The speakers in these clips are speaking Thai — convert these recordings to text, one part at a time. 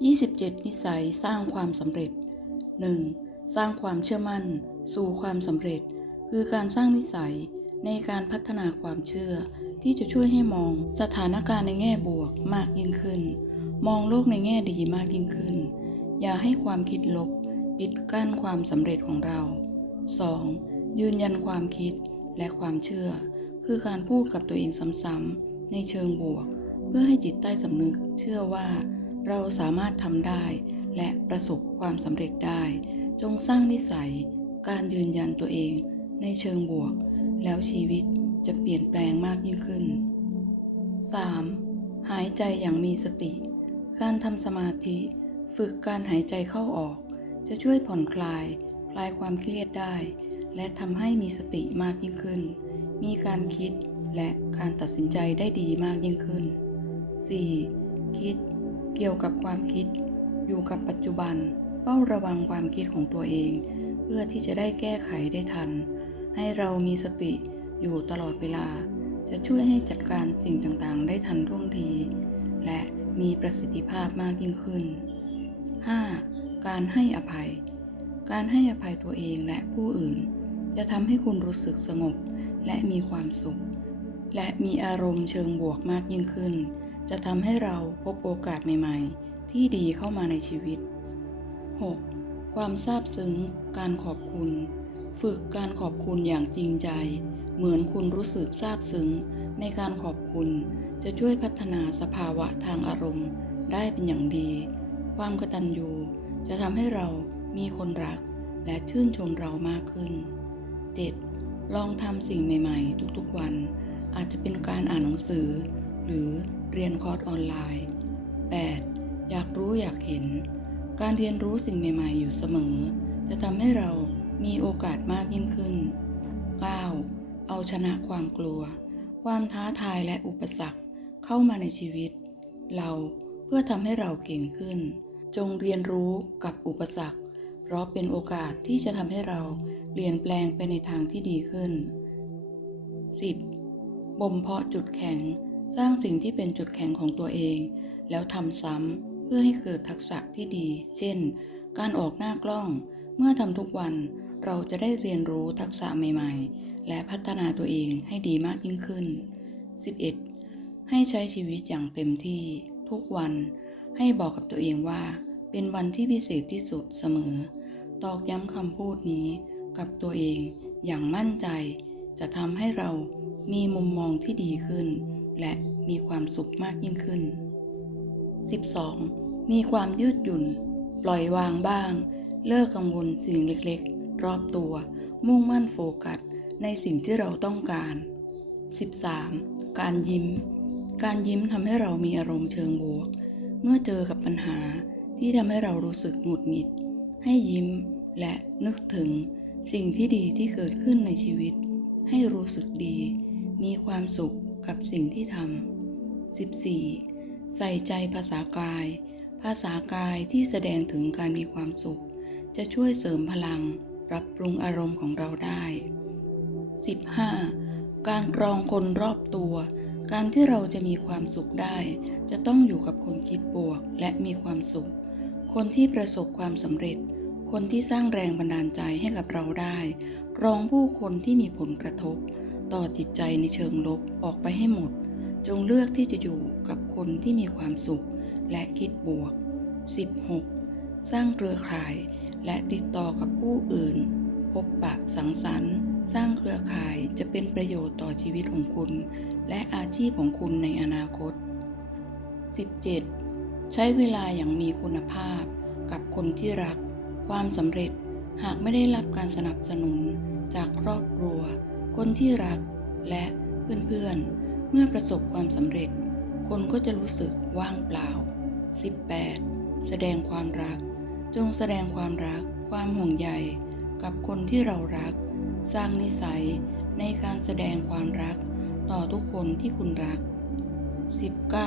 27 นิสัยสร้างความสำเร็จ 1. สร้างความเชื่อมั่น สู่ความสำเร็จ คือการสร้างนิสัยในการพัฒนาความเชื่อ ที่จะช่วยให้มองสถานการณ์ในแง่บวกมากยิ่งขึ้น มองโลกในแง่ดีมากยิ่งขึ้น อย่าให้ความคิดลบปิดกั้นความสำเร็จของเรา 2. ยืนยันความคิดและความเชื่อ คือการพูดกับตัวเองซ้ำๆในเชิงบวก เพื่อให้จิตใต้สำนึกเชื่อว่า เราสามารถทำได้ และประสบความสำเร็จได้ จงสร้างนิสัย การยืนยันตัวเองในเชิงบวก แล้วชีวิตจะเปลี่ยนแปลงมากยิ่งขึ้น 3. หายใจอย่างมีสติ การทำสมาธิ ฝึกการหายใจเข้าออก จะช่วยผ่อนคลาย คลายความเครียดได้ และทำให้มีสติมากยิ่งขึ้น มีการคิดและการตัดสินใจได้ดีมากยิ่งขึ้น 4. คิด เกี่ยวกับความคิด อยู่กับปัจจุบัน เฝ้าระวังความคิดของตัวเอง เพื่อที่จะได้แก้ไขได้ทัน ให้เรามีสติอยู่ตลอดเวลา จะช่วยให้จัดการสิ่งต่างๆ ได้ทันท่วงที และมีประสิทธิภาพมากยิ่งขึ้น 5. การให้อภัย การให้อภัยตัวเองและผู้อื่น จะทำให้คุณรู้สึกสงบและมีความสุข และมีอารมณ์เชิงบวกมากยิ่งขึ้น จะทำให้เราพบโอกาสใหม่ๆ ที่ดีเข้ามาในชีวิต 6. ความซาบซึ้งการขอบคุณ ฝึกการขอบคุณอย่างจริงใจ เหมือนคุณรู้สึกซาบซึ้งในการขอบคุณ จะช่วยพัฒนาสภาวะทางอารมณ์ได้เป็นอย่างดี ความกตัญญูจะทำให้เรามีคนรักและชื่นชมเรามากขึ้น 7. ลองทำสิ่งใหม่ๆ ทุกๆวัน อาจจะเป็นการอ่านหนังสือ หรือ เรียนคอร์สออนไลน์ 8. อยากรู้อยากเห็น การเรียนรู้สิ่งใหม่ ๆ อยู่เสมอ จะทำให้เรามีโอกาสมากยิ่งขึ้น 9. เอาชนะความกลัว ความท้าทายและอุปสรรคเข้ามาในชีวิต เราเพื่อทำให้เราเก่งขึ้น จงเรียนรู้กับอุปสรรค เพราะเป็นโอกาสที่จะทำให้เราเปลี่ยนแปลงไปในทางที่ดีขึ้น 10. บ่มเพาะจุดแข็ง สร้างสิ่งที่เป็นจุดแข็งของตัวเอง แล้วทำซ้ำเพื่อให้เกิดทักษะที่ดี เช่น การออกหน้ากล้อง เมื่อทำทุกวันเราจะได้เรียนรู้ทักษะใหม่ ๆ และพัฒนาตัวเองให้ดีมากยิ่งขึ้น 11. ให้ใช้ชีวิตอย่างเต็มที่ทุกวัน ให้บอกกับตัวเองว่า เป็นวันที่พิเศษที่สุดเสมอ ตอกย้ำคำพูดนี้กับตัวเองอย่างมั่นใจ จะทำให้เรามีมุมมองที่ดีขึ้น และมีความสุขมากยิ่งขึ้น 12. มีความยืดหยุ่น ปล่อยวางบ้าง เลิกกังวลสิ่งเล็กๆ รอบตัว มุ่งมั่นโฟกัส ในสิ่งที่เราต้องการ 13. การยิ้ม การยิ้มทำให้เรามีอารมณ์เชิงบวก เมื่อเจอกับปัญหาที่ทำให้เรารู้สึกหงุดหงิด ให้ยิ้มและนึกถึงสิ่งที่ดีที่เกิดขึ้นในชีวิต ให้รู้สึกดี มีความสุข กับสิ่งที่ทำ 14. ใส่ใจภาษากาย ภาษากายที่แสดงถึงการมีความสุข จะช่วยเสริมพลัง ปรับปรุงอารมณ์ของเราได้ 15. การกรองคนรอบตัว การที่เราจะมีความสุขได้ จะต้องอยู่กับคนคิดบวกและมีความสุข คนที่ประสบความสำเร็จ คนที่สร้างแรงบันดาลใจให้กับเราได้ กรองผู้คนที่มีผลกระทบ ต่อจิตใจในเชิงลบออกไปให้หมด จงเลือกที่จะอยู่กับคนที่มีความสุข และคิดบวก 16. สร้างเครือข่าย และติดต่อกับผู้อื่น พบปะสังสรรค์ สร้างเครือข่ายจะเป็นประโยชน์ต่อชีวิตของคุณ และอาชีพของคุณในอนาคต 17. ใช้เวลาอย่างมีคุณภาพ กับคนที่รัก ความสำเร็จหากไม่ได้รับการสนับสนุนจากครอบครัว คนที่รักและเพื่อนๆ เมื่อประสบความสำเร็จ คนก็จะรู้สึกว่างเปล่า 18. แสดงความรัก จงแสดงความรัก ความห่วงใย กับคนที่เรารัก สร้างนิสัยในการแสดงความรักต่อทุกคนที่คุณรัก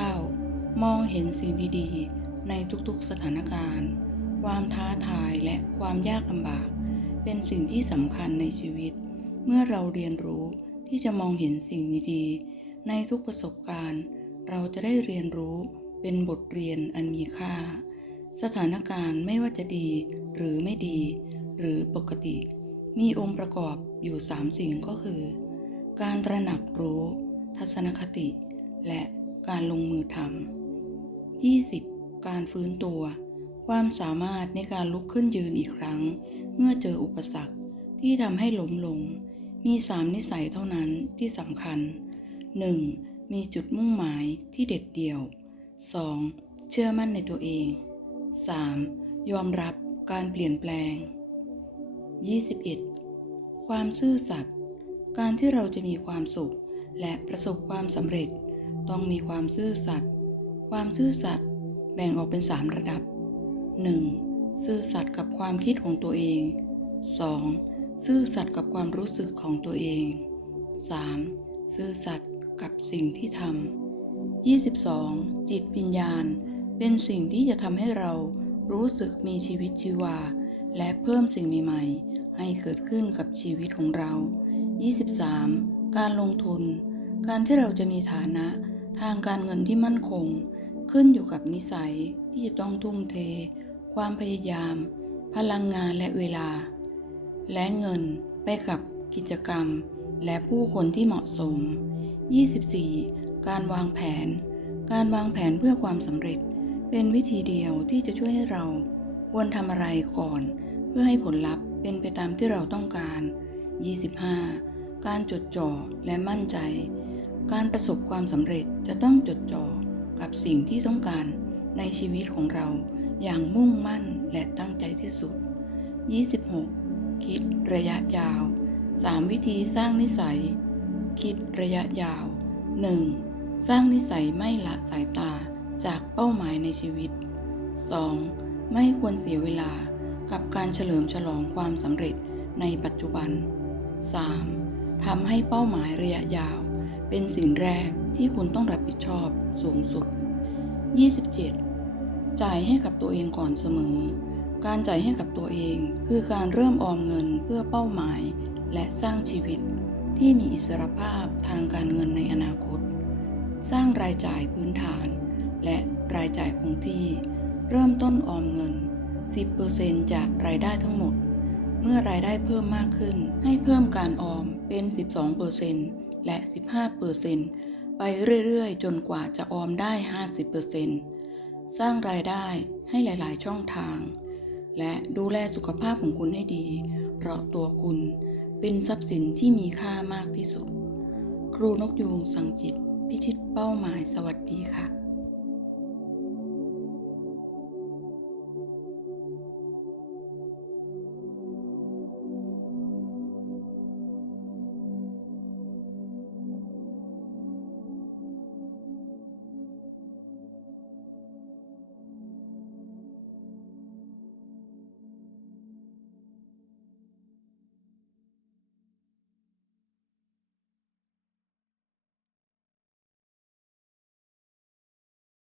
19. มองเห็นสิ่งดีๆ ในทุกๆสถานการณ์ ความท้าทายและความยากลำบาก เป็นสิ่งที่สำคัญในชีวิต เมื่อเราเรียนรู้ที่จะมองเห็นสิ่งดีๆ ในทุกประสบการณ์ เราจะได้เรียนรู้เป็นบทเรียนอันมีค่า สถานการณ์ไม่ว่าจะดีหรือไม่ดี หรือปกติ มีองค์ประกอบอยู่ 3 สิ่งก็คือ การตระหนักรู้ ทัศนคติ และการลงมือทำ 20. การฟื้นตัว ความสามารถในการลุกขึ้นยืนอีกครั้ง เมื่อเจออุปสรรคที่ทำให้ล้มลง มีสามนิสัยเท่านั้นที่สำคัญ 1. มีจุดมุ่งหมายที่เด็ดเดี่ยว 2. เชื่อมั่นในตัวเอง 3. ยอมรับการเปลี่ยนแปลง 21. ความซื่อสัตย์การที่เราจะมีความสุข และประสบความสำเร็จ ต้องมีความซื่อสัตย์ความซื่อสัตย์แบ่งออกเป็น 3 ระดับ 1. ซื่อสัตย์กับความคิดของตัวเอง 2. ซื่อสัตย์กับความรู้สึกของตัวเอง 3. ซื่อสัตย์กับสิ่งที่ทำ 22. จิตวิญญาณ เป็นสิ่งที่จะทำให้เรารู้สึกมีชีวิตชีวา และเพิ่มสิ่งใหม่ๆ ให้เกิดขึ้นกับชีวิตของเรา 23. การลงทุน การที่เราจะมีฐานะทางการเงินที่มั่นคง ขึ้นอยู่กับนิสัยที่จะต้องทุ่มเท ความพยายาม พลังงานและเวลา และเงินไปกับกิจกรรม และผู้คนที่เหมาะสม 24. การวางแผน การวางแผนเพื่อความสำเร็จ เป็นวิธีเดียวที่จะช่วยให้เรา ควรทำอะไรก่อน เพื่อให้ผลลัพธ์เป็นไปตามที่เราต้องการ 25. การจดจ่อและมั่นใจ การประสบความสำเร็จจะต้องจดจ่อกับสิ่งที่ต้องการในชีวิตของเราอย่างมุ่งมั่นและตั้งใจที่สุด 26. คิดระยะยาว 3 วิธีสร้างนิสัย คิดระยะยาว 1. สร้างนิสัยไม่ละสายตาจากเป้าหมายในชีวิต 2. ไม่ควรเสียเวลากับการเฉลิมฉลองความสำเร็จในปัจจุบัน 3. ทำให้เป้าหมายระยะยาว เป็นสิ่งแรกที่คุณต้องรับผิดชอบสูงสุด 27. จ่ายให้กับตัวเองก่อนเสมอ การจ่ายให้กับตัวเองคือการเริ่มออมเงินเพื่อเป้าหมาย และสร้างชีวิตที่มีอิสรภาพทางการเงินในอนาคต สร้างรายจ่ายพื้นฐาน และรายจ่ายคงที่ เริ่มต้นออมเงิน 10%จากรายได้ทั้งหมด เมื่อรายได้เพิ่มมากขึ้น ให้เพิ่มการออมเป็น 12%และ 15%ไปเรื่อยๆ จนกว่าจะออมได้ 50%สร้างรายได้ให้หลาย ๆ ช่องทาง และดูแลสุขภาพของคุณให้ดี เพราะตัวคุณเป็นทรัพย์สินที่มีค่ามากที่สุด ครูนกยูงสังจิต พิชิตเป้าหมายสวัสดีค่ะ